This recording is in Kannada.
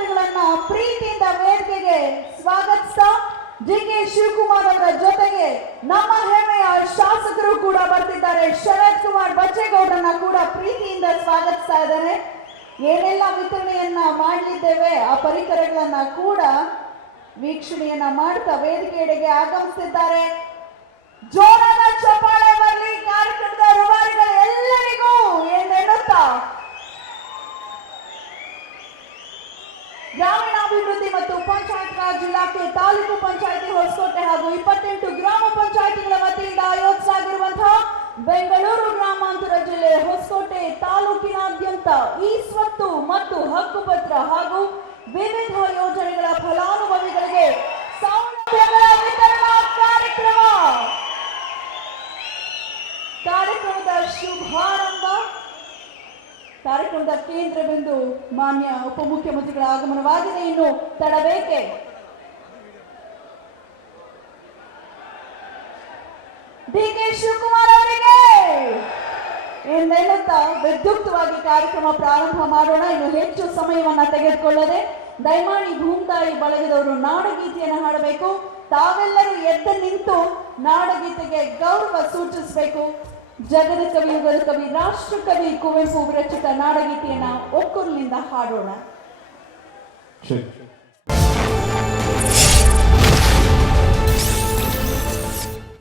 ಮುಖ್ಯಮಂತ್ರಿಗಳನ್ನ ಪ್ರೀತಿಯಿಂದ ವೇದಿಕೆಗೆ ಸ್ವಾಗತಿಸ್ತಾ ಡಿ.ಕೆ. ಶಿವಕುಮಾರ್ ಅವರ ಜೊತೆಗೆ ನಮ್ಮ ಹೆಮ್ಮೆಯ ಶಾಸಕರು ಕೂಡ ಬರ್ತಿದ್ದಾರೆ. ಶರತ್ ಕುಮಾರ್ ಬಚ್ಚೇಗೌಡರನ್ನ ಕೂಡ ಪ್ರೀತಿಯಿಂದ ಸ್ವಾಗತಿಸ್ತಾ ಇದ್ದಾರೆ. ಏನೆಲ್ಲ ವಿತರಣೆಯನ್ನ ಮಾಡಲಿದ್ದೇವೆ ಆ ಪರಿಕರಗಳನ್ನ ಕೂಡ ವೀಕ್ಷಣೆಯನ್ನ ಮಾಡ್ತಾ ವೇದಿಕೆಯೆಡೆಗೆ ಆಗಮಿಸಿದ್ದಾರೆ. ಜೋರಾದ ಚಪ್ಪಾಳೆ ಬರಲಿ ಕಾರ್ಯಕ್ರಮದ ರೂವಾರಿಗಳು ಎಲ್ಲರಿಗೂ ಎಂದೆನ್ನುತ್ತಾ ಗ್ರಾಮೀಣಾಭಿವೃದ್ಧಿ ಮತ್ತು ಪಂಚಾಯತ್ ರಾಜ್ ಇಲಾಖೆ ತಾಲೂಕು ಪಂಚಾಯಿತಿ ಹೊಸಕೋಟೆ ಹಾಗೂ 28 ಗ್ರಾಮ ಪಂಚಾಯಿತಿಗಳ ವತಿಯಿಂದ ಆಯೋಜಿಸಲಾಗಿರುವಂತಹ ಬೆಂಗಳೂರು ಗ್ರಾಮಾಂತರ ಜಿಲ್ಲೆ ಹೊಸಕೋಟೆ ತಾಲೂಕಿನಾದ್ಯಂತ ಈ ಸ್ವತ್ತು ಮತ್ತು ಹಕ್ಕುಪತ್ರ ಹಾಗೂ ವಿವಿಧ ಯೋಜನೆಗಳ ಫಲಾನುಭವಿಗಳಿಗೆ ಸೌಲಭ್ಯಗಳ ವಿತರಣಾ ಕಾರ್ಯಕ್ರಮದ ಶುಭಾರಂಭ. ಕಾರ್ಯಕ್ರಮದ ಕೇಂದ್ರ ಬಿಂದು ಮಾನ್ಯ ಉಪಮುಖ್ಯಮಂತ್ರಿಗಳ ಆಗಮನವಾಗಿದೆ. ಇನ್ನು ತಡಬೇಕೆ? ಡಿ.ಕೆ. ಶಿವಕುಮಾರ್ ಅವರಿಗೆ ಎಂದೆನ್ನುತ್ತಾ ವಿದ್ಯುಕ್ತವಾಗಿ ಕಾರ್ಯಕ್ರಮ ಪ್ರಾರಂಭ ಮಾಡೋಣ. ಇನ್ನು ಹೆಚ್ಚು ಸಮಯವನ್ನ ತೆಗೆದುಕೊಳ್ಳದೆ ದಯಮಾಡಿ ಭೂಮ್ತಾಯಿ ಬಳಗದವರು ನಾಡಗೀತೆಯನ್ನು ಹಾಡಬೇಕು. ತಾವೆಲ್ಲರೂ ಎದ್ದು ನಿಂತು ನಾಡಗೀತೆಗೆ ಗೌರವ ಸೂಚಿಸಬೇಕು. ಜಗದ ಕವಿ, ಯುಗದ ಕವಿ, ರಾಷ್ಟ್ರಕವಿ ಕುವೆಂಪು ವಿರಚಿತ ನಾಡಗೀತೆಯನ್ನ ಒಕ್ಕೂರಿನಿಂದ ಹಾಡೋಣ.